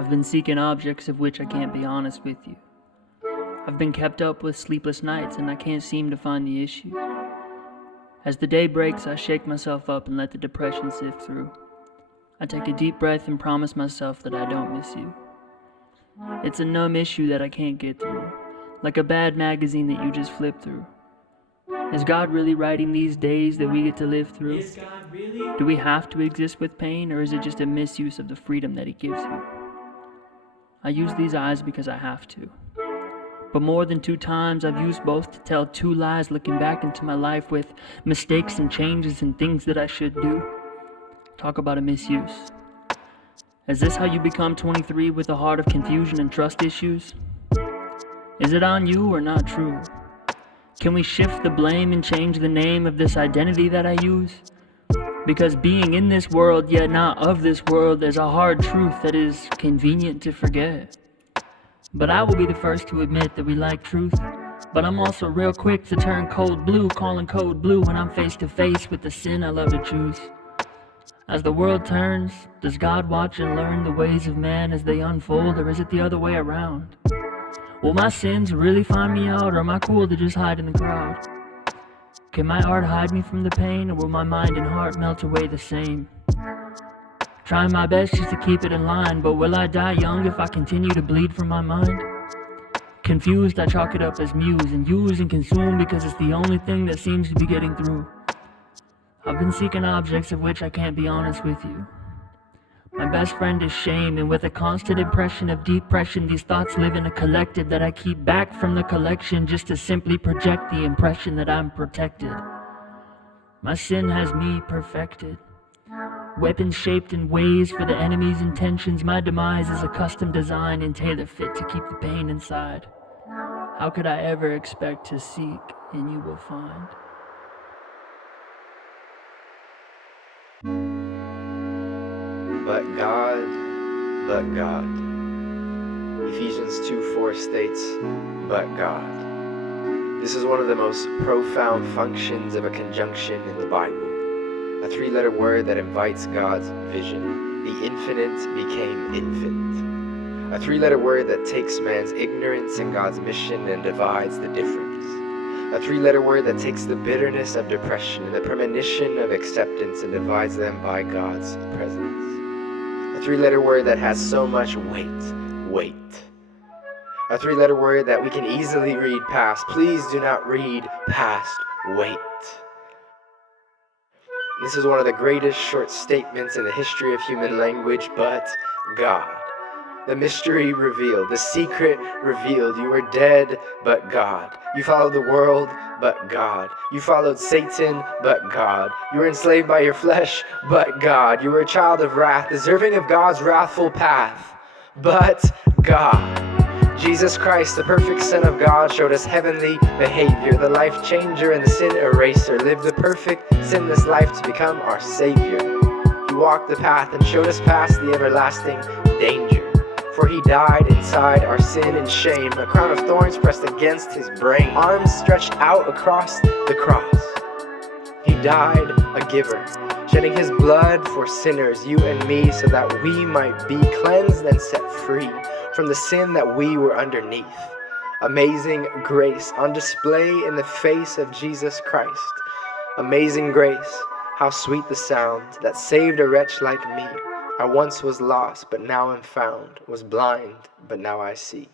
I've been seeking objects of which I can't be honest with you. I've been kept up with sleepless nights and I can't seem to find the issue. As the day breaks, I shake myself up and let the depression sift through. I take a deep breath and promise myself that I don't miss you. It's a numb issue that I can't get through, like a bad magazine that you just flip through. Is God really writing these days that we get to live through? Do we have to exist with pain, or is it just a misuse of the freedom that He gives you? I use these eyes because I have to. But more than 2 times, I've used both to tell 2 lies looking back into my life with mistakes and changes and things that I should do. Talk about a misuse. Is this how you become 23 with a heart of confusion and trust issues? Is it on you or not true? Can we shift the blame and change the name of this identity that I use? Because being in this world yet not of this world is a hard truth that is convenient to forget. But I will be the first to admit that we like truth. But I'm also real quick to turn cold blue, calling code blue when I'm face to face with the sin I love to choose. As the world turns, does God watch and learn the ways of man as they unfold, or is it the other way around? Will my sins really find me out, or am I cool to just hide in the crowd? Can my art hide me from the pain, or will my mind and heart melt away the same? Trying my best just to keep it in line, but will I die young if I continue to bleed from my mind? Confused, I chalk it up as muse and use and consume because it's the only thing that seems to be getting through. I've been seeking objects of which I can't be honest with you. My best friend is shame, and with a constant impression of depression, these thoughts live in a collective that I keep back from the collection just to simply project the impression that I'm protected. My sin has me perfected. Weapons shaped in ways for the enemy's intentions. My demise is a custom design and tailor fit to keep the pain inside. How could I ever expect to seek and you will find? But God, but God. Ephesians 2:4 states, but God. This is one of the most profound functions of a conjunction in the Bible. A 3-letter word that invites God's vision. The infinite became infant. A 3-letter word that takes man's ignorance and God's mission and divides the difference. A 3-letter word that takes the bitterness of depression and the premonition of acceptance and divides them by God's presence. A 3-letter word that has so much weight. A 3-letter word that we can easily read past. Please do not read past wait. This is one of the greatest short statements in the history of human language, but God. The mystery revealed, the secret revealed. You were dead, but God. You followed the world, but God. You followed Satan, but God. You were enslaved by your flesh, but God. You were a child of wrath, deserving of God's wrathful path, but God. Jesus Christ, the perfect Son of God, showed us heavenly behavior, the life changer and the sin eraser, lived the perfect, sinless life to become our Savior. He walked the path and showed us past the everlasting danger. For He died inside our sin and shame, a crown of thorns pressed against His brain, arms stretched out across the cross. He died a giver, shedding His blood for sinners, you and me, so that we might be cleansed and set free from the sin that we were underneath. Amazing grace on display in the face of Jesus Christ. Amazing grace, how sweet the sound that saved a wretch like me. I once was lost, but now am found, was blind, but now I see.